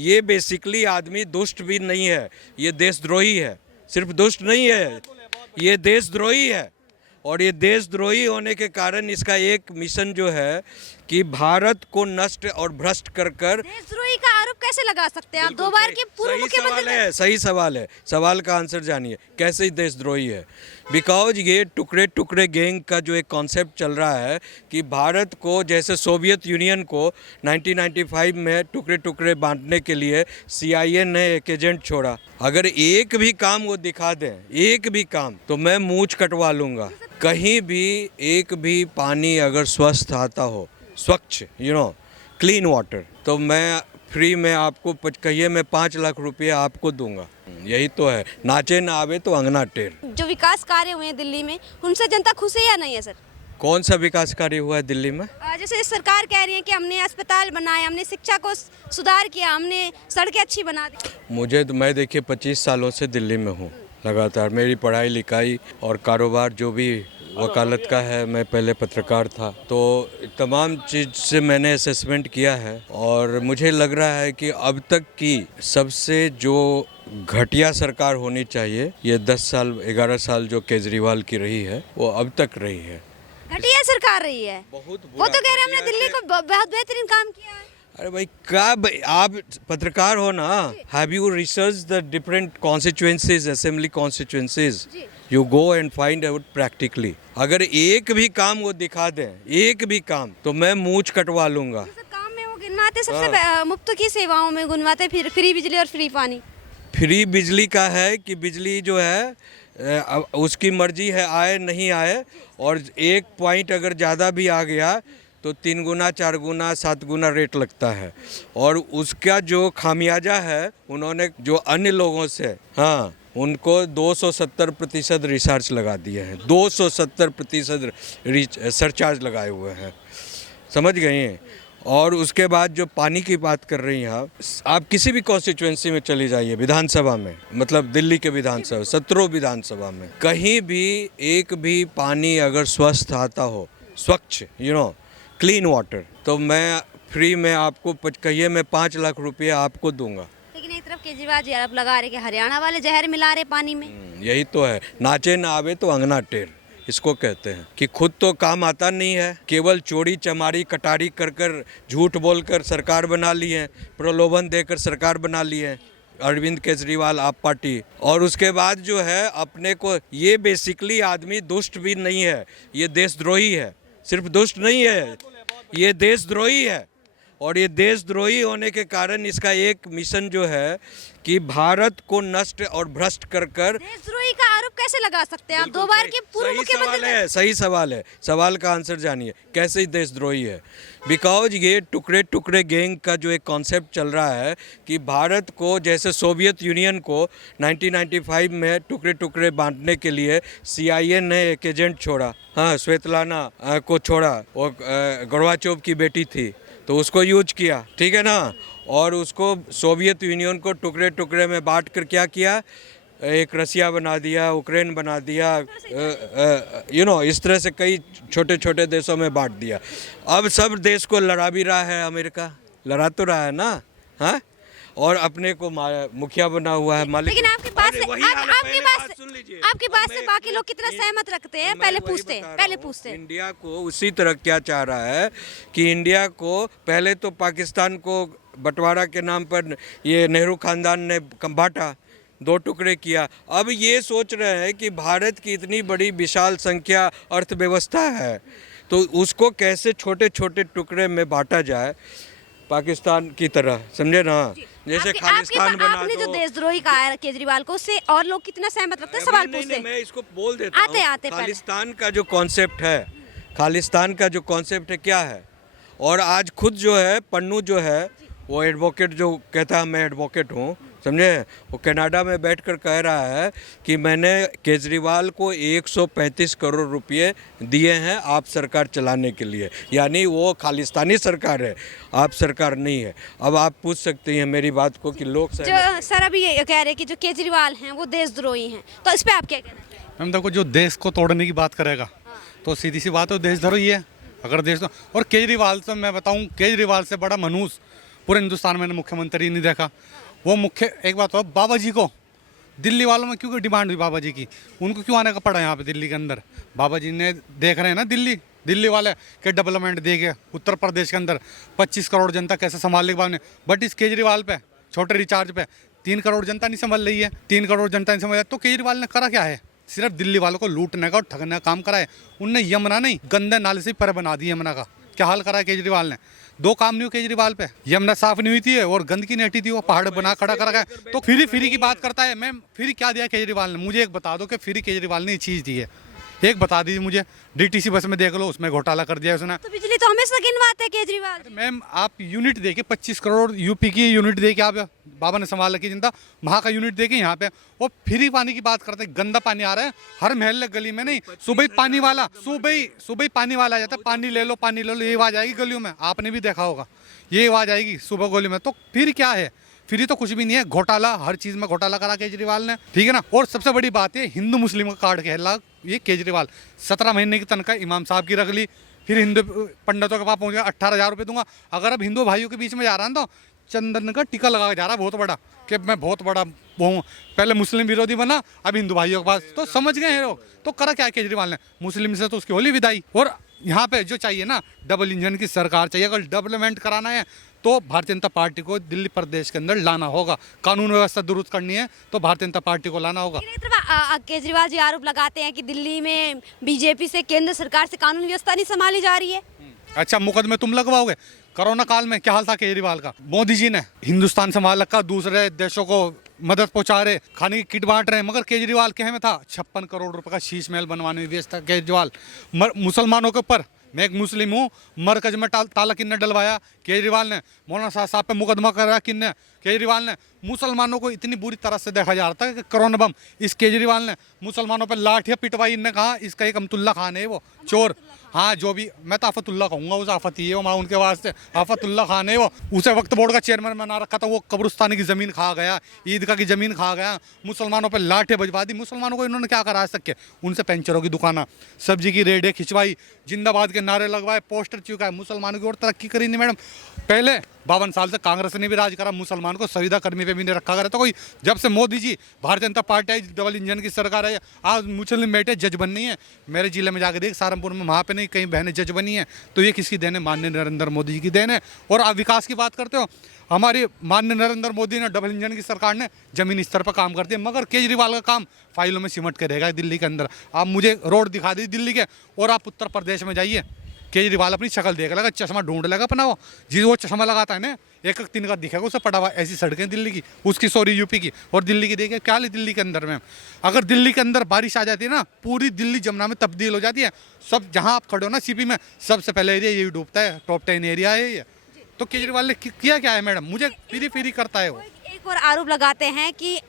ये बेसिकली आदमी दुष्ट भी नहीं है, ये देशद्रोही है। सिर्फ दुष्ट नहीं है, ये देशद्रोही है। और ये देशद्रोही होने के कारण इसका एक मिशन जो है कि भारत को नष्ट और भ्रष्ट कर देशद्रोही का आरोप कैसे लगा सकते हैं आप? दो बार के पूर्व मुख्यमंत्री है, सही सवाल है। सवाल का आंसर जानिए, कैसे ही देशद्रोही है। बिकॉज ये टुकड़े टुकड़े गैंग का जो एक कॉन्सेप्ट चल रहा है कि भारत को, जैसे सोवियत यूनियन को 1995 में टुकड़े टुकड़े बांटने के लिए CIA ने एक एजेंट छोड़ा। अगर एक भी काम वो दिखा दें, एक भी काम, तो मैं मूंछ कटवा लूँगा। कहीं भी एक भी पानी अगर स्वस्थ आता हो, स्वच्छ, क्लीन वाटर, तो मैं फ्री में आपको कहिए मैं 5 लाख रुपये आपको दूंगा। यही तो है, नाचे ना आवे तो अंगना टेर। जो विकास कार्य हुए हैं दिल्ली में, उनसे जनता खुश है या नहीं है सर? कौन सा विकास कार्य हुआ है दिल्ली में? जैसे सरकार कह रही है कि हमने अस्पताल बनाए, हमने शिक्षा को सुधार किया, हमने सड़कें अच्छी बना दी। मैं देखिए 25 सालों से दिल्ली में हूँ लगातार। मेरी पढ़ाई लिखाई और कारोबार जो भी वकालत का है, मैं पहले पत्रकार था, तो तमाम चीज़ से मैंने असेसमेंट किया है। और मुझे लग रहा है कि अब तक की सबसे जो घटिया सरकार होनी चाहिए, ये 10 साल 11 साल जो केजरीवाल की रही है, वो अब तक रही है। घटिया सरकार रही है? बहुत वो तो कह रहे हैं हमने दिल्ली को बहुत बेहतरीन काम किया है। अरे भाई, आप पत्रकार हो ना, have you research the different constituencies, assembly constituencies? You go and find out practically. अगर एक भी काम वो दिखा दें, एक भी काम, तो मैं मूंछ कटवा लूंगा। काम में वो गिनवाते सबसे मुफ्त की सेवाओं में गिनवाते, फिर फ्री बिजली और फ्री पानी। फ्री बिजली का है कि बिजली जो है उसकी मर्जी है, आए नहीं आए, और एक पॉइंट अगर ज़्यादा भी आ गया तो 3 गुना 4 गुना 7 गुना रेट लगता है। और उसका जो खामियाजा है, उन्होंने जो अन्य लोगों से, हाँ, उनको 270% रिचार्ज लगा दिए हैं। 270% सरचार्ज लगाए हुए हैं, समझ गए हैं। और उसके बाद जो पानी की बात कर रही हैं आप किसी भी कॉन्स्टिट्यूएंसी में चली जाइए, विधानसभा में, मतलब दिल्ली के विधानसभा 17 विधानसभा में, कहीं भी एक भी पानी अगर स्वस्थ आता हो, स्वच्छ, क्लीन वाटर, तो मैं फ्री में आपको कहिए मैं 5 लाख रुपये आपको दूंगा। लेकिन एक तरफ केजरीवाल जी आरोप लगा रहे कि हरियाणा वाले जहर मिला रहे पानी में। यही तो है, नाचे ना आवे तो अंगना टेर, इसको कहते हैं कि खुद तो काम आता नहीं है, केवल चोरी चमारी कटारी कर कर, झूठ बोलकर सरकार बना ली है, प्रलोभन देकर सरकार बना ली है अरविंद केजरीवाल आप पार्टी। और उसके बाद जो है अपने को, ये बेसिकली आदमी दुष्ट भी नहीं है, ये देशद्रोही है। सिर्फ दुष्ट नहीं है, ये देशद्रोही है। और ये देशद्रोही होने के कारण इसका एक मिशन जो है कि भारत को नष्ट और भ्रष्ट कर देशद्रोही का आरोप कैसे लगा सकते हैं आप? दो बार के पूर्व मुख्यमंत्री है, सही सवाल है। सवाल का आंसर जानिए, कैसे ही देशद्रोही है। बिकॉज ये टुकड़े टुकड़े गैंग का जो एक कॉन्सेप्ट चल रहा है कि भारत को, जैसे सोवियत यूनियन को 1995 में टुकड़े टुकड़े बांटने के लिए CIA ने एक एजेंट छोड़ा, हाँ, श्वेतलाना को छोड़ा, वो गोर्बाचोव की बेटी थी, तो उसको यूज किया, ठीक है ना। और उसको सोवियत यूनियन को टुकड़े टुकड़े में बांट कर क्या किया, एक रसिया बना दिया, यूक्रेन बना दिया, इस तरह से कई छोटे छोटे देशों में बांट दिया। अब सब देश को लड़ा भी रहा है, अमेरिका लड़ा तो रहा है ना, हाँ, और अपने को मुखिया बना हुआ है, मालिक। लेकिन आपके पास से बाकी लोग कितना सहमत रखते हैं? पहले पूछते हैं। इंडिया को उसी तरह क्या चाह रहा है कि इंडिया को पहले तो पाकिस्तान को बंटवारा के नाम पर ये नेहरू खानदान ने बांटा, 2 टुकड़े किया। अब ये सोच रहे हैं कि भारत की इतनी बड़ी विशाल संख्या अर्थव्यवस्था है, तो उसको कैसे छोटे छोटे टुकड़े में बांटा जाए, पाकिस्तान की तरह, समझे ना, जैसे खालिस्तान बना आपने दो। जो देशद्रोही कहा है केजरीवाल को, उससे और लोग कितना सहमत रखते हैं? सवाल पूछते हैं। मैं इसको बोल देता हूँ। आते खालिस्तान का जो कॉन्सेप्ट है, खालिस्तान का जो कॉन्सेप्ट है क्या है। और आज खुद जो है पन्नू जो है, वो एडवोकेट जो कहता है मैं एडवोकेट हूँ, समझे, वो कनाडा में बैठकर कह रहा है कि मैंने केजरीवाल को 135 करोड़ रुपए दिए हैं आप सरकार चलाने के लिए, यानी वो खालिस्तानी सरकार है, आप सरकार नहीं है। अब आप पूछ सकते हैं मेरी बात को कि लोग जो सर अभी ये कह रहे हैं कि जो केजरीवाल हैं वो देशद्रोही हैं, तो इस पे आप क्या कहना है? मैम देखो, जो देश को तोड़ने की बात करेगा तो सीधी सी बात है, देशद्रोही है। अगर देश और केजरीवाल से मैं बताऊं, केजरीवाल से बड़ा मनहूस पूरे हिंदुस्तान में मुख्यमंत्री नहीं देखा। वो मुख्य एक बात हो, बाबा जी को दिल्ली वालों में क्यों डिमांड हुई बाबा जी की, उनको क्यों आने का पड़ा यहाँ पे दिल्ली के अंदर? बाबा जी ने देख रहे हैं ना दिल्ली वाले के डेवलपमेंट देखे उत्तर प्रदेश के अंदर 25 करोड़ जनता कैसे संभाल ले बाद में। बट इस केजरीवाल पे छोटे रिचार्ज पे 3 करोड़ जनता नहीं संभाल रही है, 3 करोड़ जनता नहीं संभाल रही है। तो केजरीवाल ने करा क्या है? सिर्फ दिल्ली वालों को लूटने का और ठगने का काम करा है। उनने यमुना नहीं गंदे नाले से पर बना दी यमुना का। क्या हाल करा है केजरीवाल ने? 2 काम नहीं हुए केजरीवाल पे, यमुना साफ नहीं हुई थी और गंदगी नहीं हटी थी, वो पहाड़ बना खड़ा करा गया। तो फ्री की बात करता है। मैम फ्री क्या दिया केजरीवाल ने? मुझे एक बता दो कि फ्री केजरीवाल ने ये चीज़ दी है, एक बता दीजिए मुझे। डीटीसी बस में देख लो, उसमें घोटाला कर दिया उसने। तो बिजली तो हमेशा गिनवाते हैं केजरीवाल। मैम आप यूनिट देखिए, 25 करोड़ यूपी की यूनिट देखिए, आप बाबा ने संभाल रखी जनता, वहाँ का यूनिट देखिए। यहाँ पे वो फ्री पानी की बात करते हैं, गंदा पानी आ रहा है हर महल्ले गली में। नहीं सुबह पानी वाला सुबह पानी वाला आ जाता है, पानी ले लो ये आवाज आएगी गलियों में, आपने भी देखा होगा ये आवाज आएगी सुबह गली में। तो फिर क्या है? फ्री तो कुछ भी नहीं है, घोटाला, हर चीज में घोटाला करा केजरीवाल ने, ठीक है ना। और सबसे बड़ी बात है हिंदू मुस्लिम का कार्ड कहला ये केजरीवाल। 17 महीने की तनख्वाह इमाम साहब की रख ली, फिर हिंदू पंडितों के पास पहुंच गया 18,000 रुपये दूंगा। अगर अब हिंदू भाइयों के बीच में जा रहा है तो चंदन का टीका लगा के जा रहा है बहुत बड़ा, कि मैं बहुत बड़ा वो हूँ। पहले मुस्लिम विरोधी बना, अब हिंदू भाइयों के पास। तो समझ गए हैं लोग। तो करा क्या केजरीवाल ने? मुस्लिम से तो उसकी होली विदाई। और यहाँ पे जो चाहिए ना, डबल इंजन की सरकार चाहिए। अगर डेवलपमेंट कराना है तो भारतीय जनता पार्टी को दिल्ली प्रदेश के अंदर लाना होगा। कानून व्यवस्था दुरुस्त करनी है तो भारतीय जनता पार्टी को लाना होगा। केजरीवाल जी आरोप लगाते हैं कि दिल्ली में बीजेपी से, केंद्र सरकार से कानून व्यवस्था नहीं संभाली जा रही है। अच्छा, मुकदमे तुम लगवाओगे? कोरोना काल में क्या हाल था केजरीवाल का? मोदी जी ने हिंदुस्तान संभाल रखा, दूसरे देशों को मदद पहुंचा रहे, खाने की किट बांट रहे, मगर केजरीवाल के में था 56 करोड़ रुपए का शीश महल बनवाने में व्यस्त था केजरीवाल। मुसलमानों के ऊपर, मैं एक मुस्लिम हूँ, मरकज में ताला किन्ने डलवाया केजरीवाल ने। मौलाना साहब पे मुकदमा कराया किन्ने? केजरीवाल ने। मुसलमानों को इतनी बुरी तरह से देखा जा रहा था कि कोरोना बम, इस केजरीवाल ने मुसलमानों पर लाठियाँ पिटवाई। इनने कहा इसका एक अमतुल्ला खान है वो चोर। हाँ जो भी, मैं तो आफतुल्ला कहूँगा, उस आफत ही है वो, उनके वास्ते आफतुल्ला खान है वो। उसे वक्त बोर्ड का चेयरमैन बना रखा था, वो कब्रिस्तान की ज़मीन खा गया, ईदगाह की ज़मीन खा गया, मुसलमानों पर लाठियाँ बजवा दी। मुसलमानों को इन्होंने क्या करा आज तक के? उनसे पेंचरों की दुकाना, सब्जी की रेडें खिंचवाई, जिंदाबाद के नारे लगवाए, पोस्टर चिपकाए। मुसलमानों की और तरक्की करी नहीं मैडम। पहले 52 साल से कांग्रेस ने भी राज करा, मुसलमान को संविदा कर्मी पे भी नहीं रखा गया। तो कोई जब से मोदी जी, भारतीय जनता पार्टी आई, डबल इंजन की सरकार है, आज मुस्लिम बेटे जज बननी है। मेरे जिले में जाकर देख, सहारनपुर में, वहाँ पे नहीं, कहीं बहनें जज बनी है। तो ये किसकी देन है? माननीय नरेंद्र मोदी जी की देन है। और आप विकास की बात करते हो, हमारी माननीय नरेंद्र मोदी ने, डबल इंजन की सरकार ने जमीनी स्तर पर काम करती है। मगर केजरीवाल का काम फाइलों में सिमट के रहेगा दिल्ली के अंदर। आप मुझे रोड दिखा दी दिल्ली के, और आप उत्तर प्रदेश में जाइए, केजरीवाल अपनी शक्ल देख लेगा, चश्मा ढूंढ लेगा अपना। वो जी वो चश्मा लगाता है ना, 1-1 का दिखेगा उसे पड़ा हुआ। ऐसी सड़कें दिल्ली की, उसकी सॉरी यूपी की, और दिल्ली की देखिए क्या है दिल्ली के अंदर में। अगर दिल्ली के अंदर बारिश आ जाती है ना, पूरी दिल्ली जमुना में तब्दील हो जाती है। सब जहां आप खड़े हो ना सीपी में, सबसे पहले एरिया यही डूबता है, टॉप 10 एरिया है ये। तो केजरीवाल ने किया क्या है मैडम? मुझे फ्री करता है वो। एक और आरोप लगाते हैं कि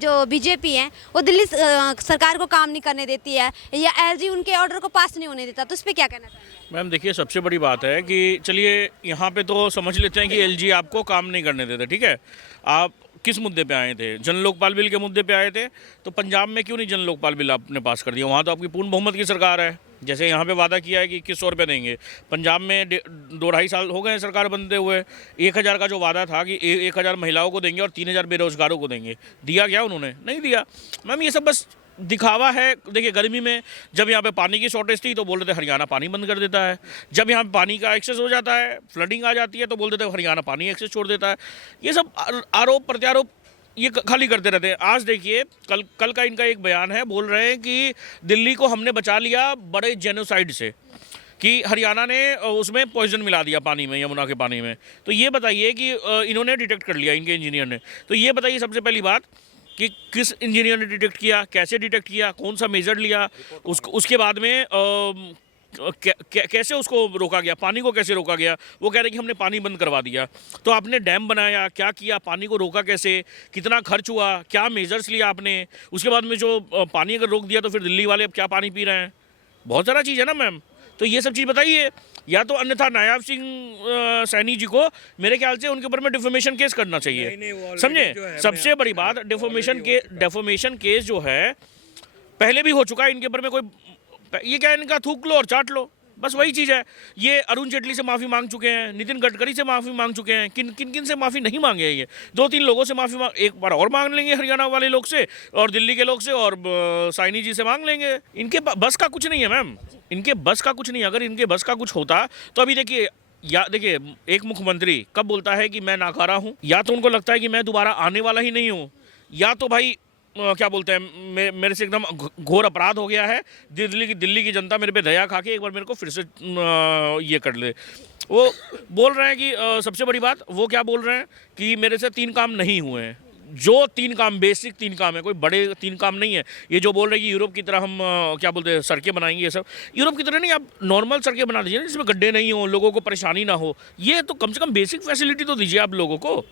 जो बीजेपी है वो दिल्ली सरकार को काम नहीं करने देती है, या एलजी उनके ऑर्डर को पास नहीं होने देता। तो उस पर क्या कहना चाहिए? मैम देखिए, सबसे बड़ी बात है कि चलिए यहाँ पे तो समझ लेते हैं कि एलजी आपको काम नहीं करने देते, ठीक है। आप किस मुद्दे पे आए थे? जन लोकपाल बिल के मुद्दे पे आए थे। तो पंजाब में क्यों नहीं जन लोकपाल बिल आपने पास कर दिया? वहाँ तो आपकी पूर्ण बहुमत की सरकार है। जैसे यहाँ पे वादा किया है कि 2100 रुपये देंगे, पंजाब में 2-2.5 साल हो गए सरकार बनते हुए। 1000 का जो वादा था कि 1000 महिलाओं को देंगे और 3000 बेरोजगारों को देंगे, दिया क्या उन्होंने? नहीं दिया। मैम ये सब बस दिखावा है। देखिए गर्मी में जब यहाँ पे पानी की शॉर्टेज थी तो बोल रहे थे हरियाणा पानी बंद कर देता है। जब यहाँ पे पानी का एक्सेस हो जाता है, फ्लडिंग आ जाती है, तो बोल देते हैं हरियाणा पानी एक्सेस छोड़ देता है। ये सब आरोप प्रत्यारोप ये खाली करते रहते हैं। आज देखिए कल का इनका एक बयान है, बोल रहे हैं कि दिल्ली को हमने बचा लिया बड़े जेनोसाइड से, कि हरियाणा ने उसमें पॉइजन मिला दिया पानी में, यमुना के पानी में। तो ये बताइए कि इन्होंने डिटेक्ट कर लिया, इनके इंजीनियर ने। तो ये बताइए सबसे पहली बात कि किस इंजीनियर ने डिटेक्ट किया, कैसे डिटेक्ट किया, कौन सा मेजर लिया, उसके बाद में कैसे उसको रोका गया, पानी को कैसे रोका गया। वो कह रहे कि हमने पानी बंद करवा दिया। तो आपने डैम बनाया, क्या किया, पानी को रोका कैसे, कितना खर्च हुआ, क्या मेजर्स लिया आपने, उसके बाद में जो पानी अगर रोक दिया तो फिर दिल्ली वाले अब क्या पानी पी रहे हैं? बहुत सारा चीज़ है ना मैम। तो ये सब चीज़ बताइए, या तो अन्यथा नायाब सिंह सैनी जी को मेरे ख्याल से उनके ऊपर में डिफेमेशन केस करना चाहिए। समझे? सबसे बड़ी बात, डिफेमेशन केस जो है पहले भी हो चुका है इनके ऊपर में। कोई ये क्या, इनका थूक लो और चाट लो, बस वही चीज़ है। ये अरुण जेटली से माफ़ी मांग चुके हैं, नितिन गडकरी से माफ़ी मांग चुके हैं, किन किन किन से माफ़ी नहीं मांगे हैं ये? 2-3 लोगों से माफ़ी मांग, एक बार और मांग लेंगे हरियाणा वाले लोग से और दिल्ली के लोग से और साइनी जी से मांग लेंगे। इनके बस का कुछ नहीं है मैम, इनके बस का कुछ नहीं है। अगर इनके बस का कुछ होता तो अभी देखिए, या देखिए, एक मुख्यमंत्री कब बोलता है कि मैं नाकारा हूँ? या तो उनको लगता है कि मैं दोबारा आने वाला ही नहीं हूँ, या तो भाई क्या बोलते हैं, मेरे से एकदम घोर अपराध हो गया है, दिल्ली की जनता मेरे पे दया खा के एक बार मेरे को फिर से ये कर ले। वो बोल रहे हैं कि सबसे बड़ी बात वो क्या बोल रहे हैं कि मेरे से 3 काम नहीं हुए हैं। जो 3 काम, बेसिक 3 काम है, कोई बड़े 3 काम नहीं है। ये जो बोल रहे हैं कि यूरोप की तरह हम क्या बोलते हैं सड़कें बनाएंगे, ये सब यूरोप की तरह नहीं, आप नॉर्मल सड़कें बना दीजिए जिसमें गड्ढे नहीं हो, लोगों को परेशानी ना हो। ये तो कम से कम बेसिक फैसिलिटी तो दीजिए आप लोगों को।